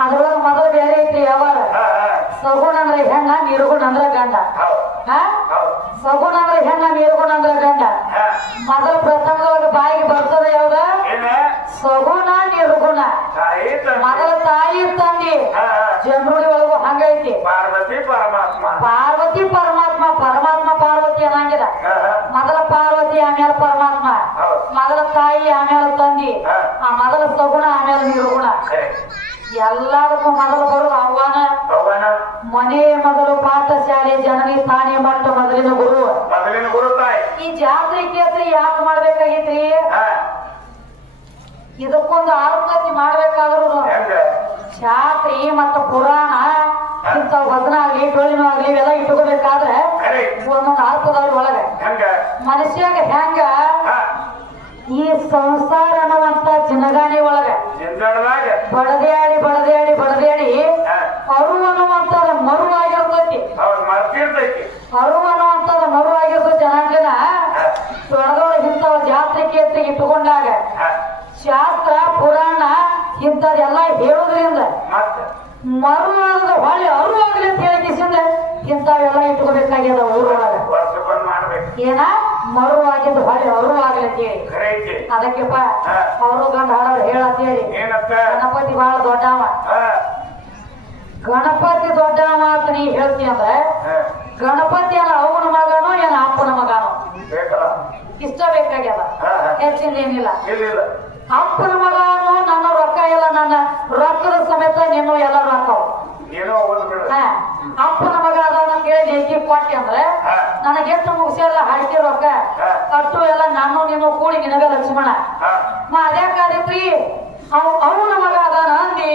ಅದ್ರೊಳಗ ಮೊದಲು ಬೇರೆ ಐತಿ ಯಾವಾಗ ಸಗುಣ ಅಂದ್ರೆ ಹೆಣ್ಣ ನಿರ್ಗುಣ ಅಂದ್ರೆ ಗಂಡ ಸಗುಣ ಅಂದ್ರೆ ಹೆಣ್ಣ ನಿರ್ಗುಣ ಅಂದ್ರೆ ಗಂಡ ಮೊದಲು ಪ್ರಥಮದೊಳಗ ಬಾಯಿಗೆ ಬರ್ತದ ಯಾವ್ದ ಸಗುಣ ನಿರ್ಗುಣ ಮೊದಲ ತಾಯಿ ತಂದಿ ಜನರುಡಿ ಒಳಗು ಹಂಗೈತಿ ಪಾರ್ವತಿ ಪರಮಾತ್ಮ ಪಾರ್ವತಿ ಪರಮಾತ್ಮ ಪರಮಾತ್ಮ ಪಾರ್ವತಿ ಅನ್ನಂಗಿದ ಮೊದಲ ಪಾರ್ವತಿ ಆಮೇಲೆ ಪರಮಾತ್ಮ ಮೊದಲ ತಾಯಿ ಆಮೇಲೆ ತಂದಿ ಆ ಮೊದಲ ಸಗುಣ ಆಮೇಲೆ ನಿರ್ಗುಣ ಎಲ್ಲದಕ್ಕೂ ಮೊದಲು ಬರುವ ಅವ್ವನ ಮನೆ ಮೊದಲು ಪಾಠಶಾಲೆ ಜನನಿ ತಾನೇ ಮಟ್ಟ ಮೊದಲಿನ ಗುರು ತಾಯಿ ಈ ಜಾತ್ರೆ ಕೇತ್ರಿ ಯಾಕೆ ಮಾಡ್ಬೇಕಾಗಿತ್ರಿ ಇದಕ್ಕೊಂದು ಆರುಕತಿ ಮಾಡ್ಬೇಕಾದ್ರು ಜಾತ್ರೆ ಮತ್ತ ಪುರಾಣ ಇಂಥ ವಚನ ಆಗ್ಲಿ ಟೊಳಿನೂ ಆಗ್ಲಿ ಇವೆಲ್ಲ ಇಟ್ಕೋಬೇಕಾದ್ರೆ ಒಂದೊಂದು ಅರ್ಥದವ್ರ ಒಳಗೆ ಮನುಷ್ಯಾಗ ಹೆಂಗ ಈ ಸಂಸಾರ ಅನ್ನುವಂತ ಚಿನ್ನಗಾಣಿ ಒಳಗ ಬಡದೇಡಿ ಬಡದೇಡಿ ಬಡದೇಡಿ ಅರು ಅನ್ನುವಂತದ ಮರುವಾಗಿರ್ತೈತಿ ಅರು ಅನ್ನುವಂತದ ಮರುವಾಗಿರ್ತೈತಿ ಅನ್ನಂಗಿನ ದೊಡ್ಡದೊಳಗೆ ಇಂಥವ ಜಾತ್ರೆ ಕೇತ್ರಿ ಇಟ್ಟುಕೊಂಡಾಗ ಶಾಸ್ತ್ರ ಪುರಾಣ ಇಂಥದೆಲ್ಲ ಹೇಳೋದ್ರಿಂದ ಮರುವಾದ ಹೊಳೆ ಅರುವಾಗಲಿ ಅಂತ ಹೇಳಿಸಿಂದ ಇಂಥವೆಲ್ಲ ಇಟ್ಕೋಬೇಕಾಗ್ಯದ ಊರೊಳಗ ಏನ ಮರುವಾಗಿದ್ದು ಹೊಳೆ ಅರುವಾಗಲಿ ಅಂತ ಹೇಳಿ ಅದಕ್ಕೆಪ್ಪ ಅವರು ಗಂಡ ಹಾಡೋರು ಹೇಳತ್ತೇಳಿ ಗಣಪತಿ ಬಹಳ ದೊಡ್ಡವ ಗಣಪತಿ ದೊಡ್ಡವ ಅಂತ ನೀ ಹೇಳ್ತಿ ಅಂದ್ರೆ ಗಣಪತಿ ಅಲ್ಲ ಅವನ ಮಗನೋ ಏನ ಅಪ್ಪನ ಮಗನೋ ಇಷ್ಟ ಬೇಕಾಗ್ಯದ ಹೆಚ್ಚಿಂದ ಏನಿಲ್ಲ ಅಪ್ಪನ ಮಗನು ನನ್ನ ರೊಕ್ಕ ಎಲ್ಲ ನನ್ನ ರೊಕ್ಕದ ಸಮೇತ ನೀನು ಎಲ್ಲ ರೊಕ್ಕವು ಅಪ್ಪನ ಮಗ ಅದವನ್ನ ಕೇಳಿ ಲೇಖಿ ಕೊಟ್ಟಿ ಅಂದ್ರೆ ನನಗೆ ಎಷ್ಟು ಮುಗಿಸಿಲ್ಲ ಹಾಕಿ ರೊಕ್ಕ ಅಷ್ಟು ಎಲ್ಲ ನಾನು ನೀನು ಕೂಡಿ ನಿನಗ ಲಕ್ಷ್ಮಣ ಅದೇ ಕಾರ್ಯತ್ರಿ ಅವನ ಮಗ ಅದಾನ ಅಂದಿ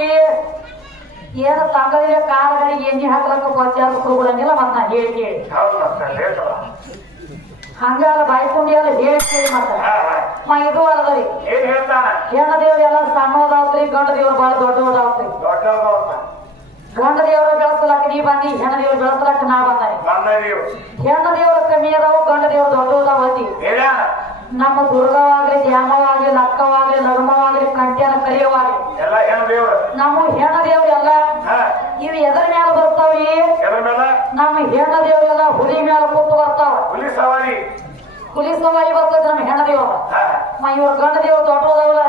ಏನು ತಂಗದಿಲ್ಲ ಕಾಲಗಳಿಗೆ ಎಣ್ಣೆ ಹಾಕ್ಲಕ್ಕ ಪಂಚಾಯತ್ ಕೊಡಂಗಿಲ್ಲ ಮತ್ ನಾ ಹೇಳಿ ಕೇಳಿ ಹಂಗಾಲ ಬಾಯ್ಕೊಂಡಿ ಎಲ್ಲ ಹೇಳಿ ಕೇಳಿ ಮತ್ತ ಇದು ಅಲ್ಲದ್ರಿ ಹೆಣ್ಣ ದೇವ್ರೆಲ್ಲ ಸಣ್ಣದಾವ್ರಿ ಗಂಡ ದೇವ್ರು ಬಹಳ ದೊಡ್ಡದಾವ್ರಿ ಗಂಡ ದೇವ್ರ ಬೆಳೆಸಲಕ್ಕ ನೀ ಬಂದಿ ಹೆಣ್ಣ ದೇವ್ರು ಬೆಳೆಸಲಕ್ಕ ನಾ ಬಂದಾನೆ ಹೆಣ್ಣ ದೇವ್ರ ಕಮ್ಮಿ ಅದಾವು ಗಂಡ ದೇವ್ರು ದೊಡ್ಡದಾವ ಅಂದಿ ನಮ್ಮ ದುರ್ಗವಾಗ್ಲಿ ದ್ಯಾಮವಾಗ್ಲಿ ಲಕ್ಕವಾಗ್ಲಿ ನರ್ಮವಾಗ್ಲಿ ಕಂಟ್ಯಾನ ಕಲಿಯವಾಗ್ಲಿ ನಮ್ಮ ಹೆಣ್ಣ ದೇವ್ರು ಎಲ್ಲ ಇವು ಎದ್ರ ಮ್ಯಾಲ ಬರ್ತಾವ್ರಿ ನಮ್ಮ ಹೆಣ್ಣ ದೇವ್ರೆಲ್ಲ ಹುಲಿ ಮ್ಯಾಲ ಕೂತು ಬರ್ತಾವ ಹುಲಿ ಸವಾರಿ ಬರ್ತದ ನಮ್ಮ ಹೆಣ್ಣ ದೇವ್ರ ಇವ್ರ ಗಂಡ ದೇವ್ರು ದೊಡ್ಡದವಲ್ಲ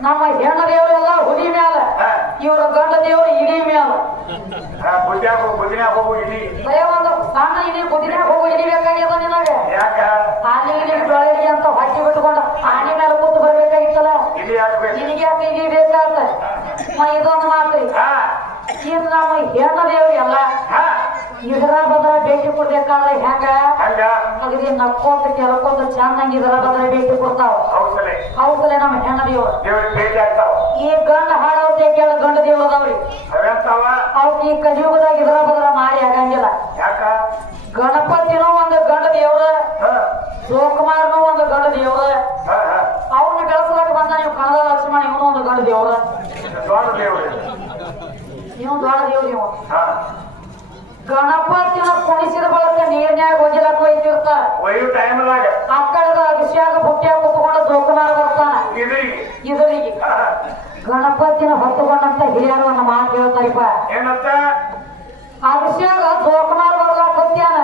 ನಮ್ಮ ಹೆಣ್ಣ ದೇವ್ರೆಲ್ಲ ಹುಲಿ ಮ್ಯಾಲ ಇವ್ರ ಗಂಡ ದೇವ್ರು ಇಲಿ ಮ್ಯಾಲ ಬರೇ ಒಂದು ಸಣ್ಣ ಇಲಿ ಬುದಿನ್ಯಾಗ ಹೋಗು ಇಲಿ ಬೇಕಾಗ್ಯದ ನಿನಗೆ ಆನೆ ಇಲಿ ಬೆಳಗ್ಗೆ ಅಂತ ಹೊಟ್ಟಿ ಬಿಟ್ಕೊಂಡು ಆನೆ ಮೇಲೆ ಕೂತು ಬರ್ಬೇಕಾಗಿತ್ತಲ್ಲ ನಿನಗೆ ಯಾಕೆ ಇಲಿ ಬೇಕಾದ ಇದೊಂದು ಮಾತ್ರಿ ಈಗ ನಮ್ಮ ಹೆಣ್ಣ ದೇವ್ರಿ ಎಲ್ಲ ಇದರ ಬದಲ ಭೇಟಿ ಕೊಡ್ಬೇಕಾದ್ರೆ ಹೆಂಗ ಅಗದಿ ನಕ್ಕೋತ ಕೆಲಕೋತ ಚೆನ್ನಾಗಿ ಇದರ ಬದಲ ಭೇಟಿ ಕೊಡ್ತಾವ ಹೌದಲೆ ನಮ್ಮ ಹೆಣ್ಣ ದೇವ್ರು ಈ ಗಂಡ ಹಾಡೋತೆ ಕೇಳ ಗಂಡ ದೇವ್ರು ಅದಾವ್ರಿ ಅವ್ಕ ಈ ಕಲಿಯುಗದಾಗ ಇದರ ಬದಲ ಮಾರಿ ಆಗಂಗಿಲ್ಲ ಗಣಪತಿನೂ ಒಂದು ಗಂಡ ದೇವ್ರ ಶಿವಕುಮಾರ್ನು ಒಂದು ಗಂಡ ದೇವ್ರ ಅವ್ರನ್ನ ಬೆಳೆಸಲಕ್ಕ ಬಂದ ನೀವು ಕನ್ನಡ ಲಕ್ಷ್ಮಣ ಇವನು ಒಂದು ಗಂಡ ದೇವ್ರ ನೀವು ದೊಡ್ಡ ದೇವ್ರು ನೀವು ಗಣಪತಿನ ಕುಣಿಸಿದ ಬಳಕ ನೀರ್ನ್ಯಾಗ ಒಗಿಲಕ್ಕ ಒಯ್ತಿರ್ತ ಅಕ್ಕಳದ ಅಭಿಷೇಕ ಬುಟ್ಟ್ಯಾಗ ಕುತ್ಕೊಂಡು ಜೋಕುಮಾರ ಬರ್ತಾನ ಇದರಿಗೆ ಗಣಪತಿನ ಹೊತ್ತುಕೊಂಡಂತ ಹಿರಿಯರು ಒಂದು ಮಾತು ಹೇಳ್ತಾರಿಪ್ಪ ಅಭಿಷೇಕ ಜೋಕುಮಾರ ಬರ್ಲಾಕ ಹೊತ್ಯಾನ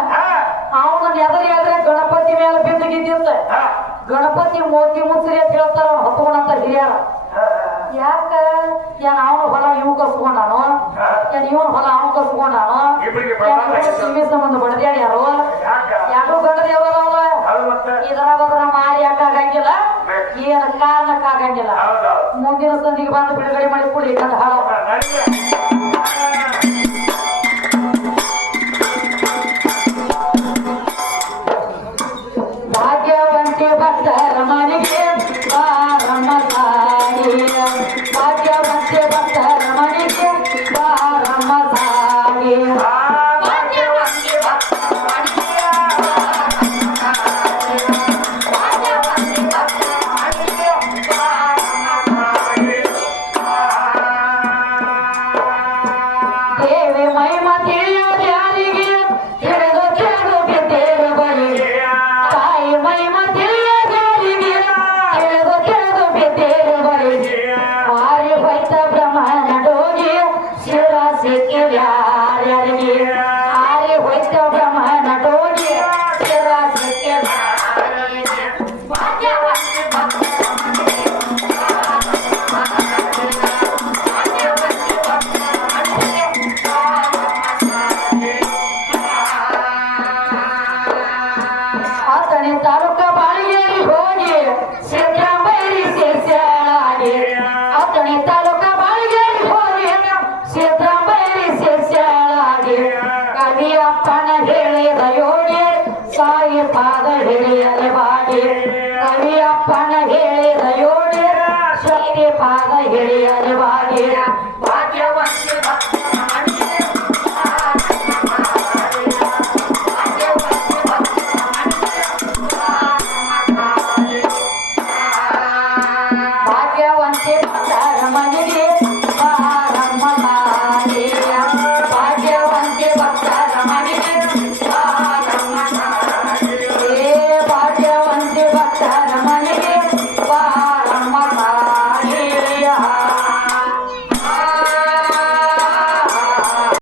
ಅವನ ಎದುರು ಗಣಪತಿ ಮೇಲೆ ಬಿದ್ದು ಗಿದ್ದಿರ್ತ ಗಣಪತಿ ಮೋತಿ ಮುಸ್ರಿ ಅಂತ ಹೇಳ್ತಾರ ಅವ್ನು ಹೊತ್ಕೊಂಡಂತ ಹಿರಿಯರ ಯಾಕ ಏನ್ ಅವನು ಹೊಲ ಇವ್ ಕಸ್ಕೊಂಡಾನು ಏನ್ ಇವನ್ ಹೊಲ ಅವ್ನು ಕಸ್ಕೊಂಡಾನು ಸಿಮ್ಮಿ ಸಂಬಂಧ ಬಡದ್ಯಾಡ್ಯಾರು ಯಾರು ಗಂಡ ದೇವರವಲ್ಲ ಇದರ ಬದ್ರ ಮಾರಿ ಯಾಕಾಗಂಗಿಲ್ಲ ಏನ್ ಕಾರಣಕ್ಕಾಗಂಗಿಲ್ಲ ಮುಂದಿನ ಸಂದಿಗೆ ಬಂದು ಬಿಡುಗಡೆ ಮಾಡಿ ಕೊಡಿ ಗಂಡ ಹಾಳ ಭಾಗ್ಯವಂತೆ ಭಕ್ತರ ಮನೆಗೆ ಬಾರಮ್ಮ ತಾಯಿ ಭಾಗ್ಯವಂತೆ ಭಕ್ತರ ಮನೆಗೆ ಬಾರಮ್ಮ ತಾಯಿ ಪಾದ ಹಿಡಿಯಲೆ ಬಾಡಿ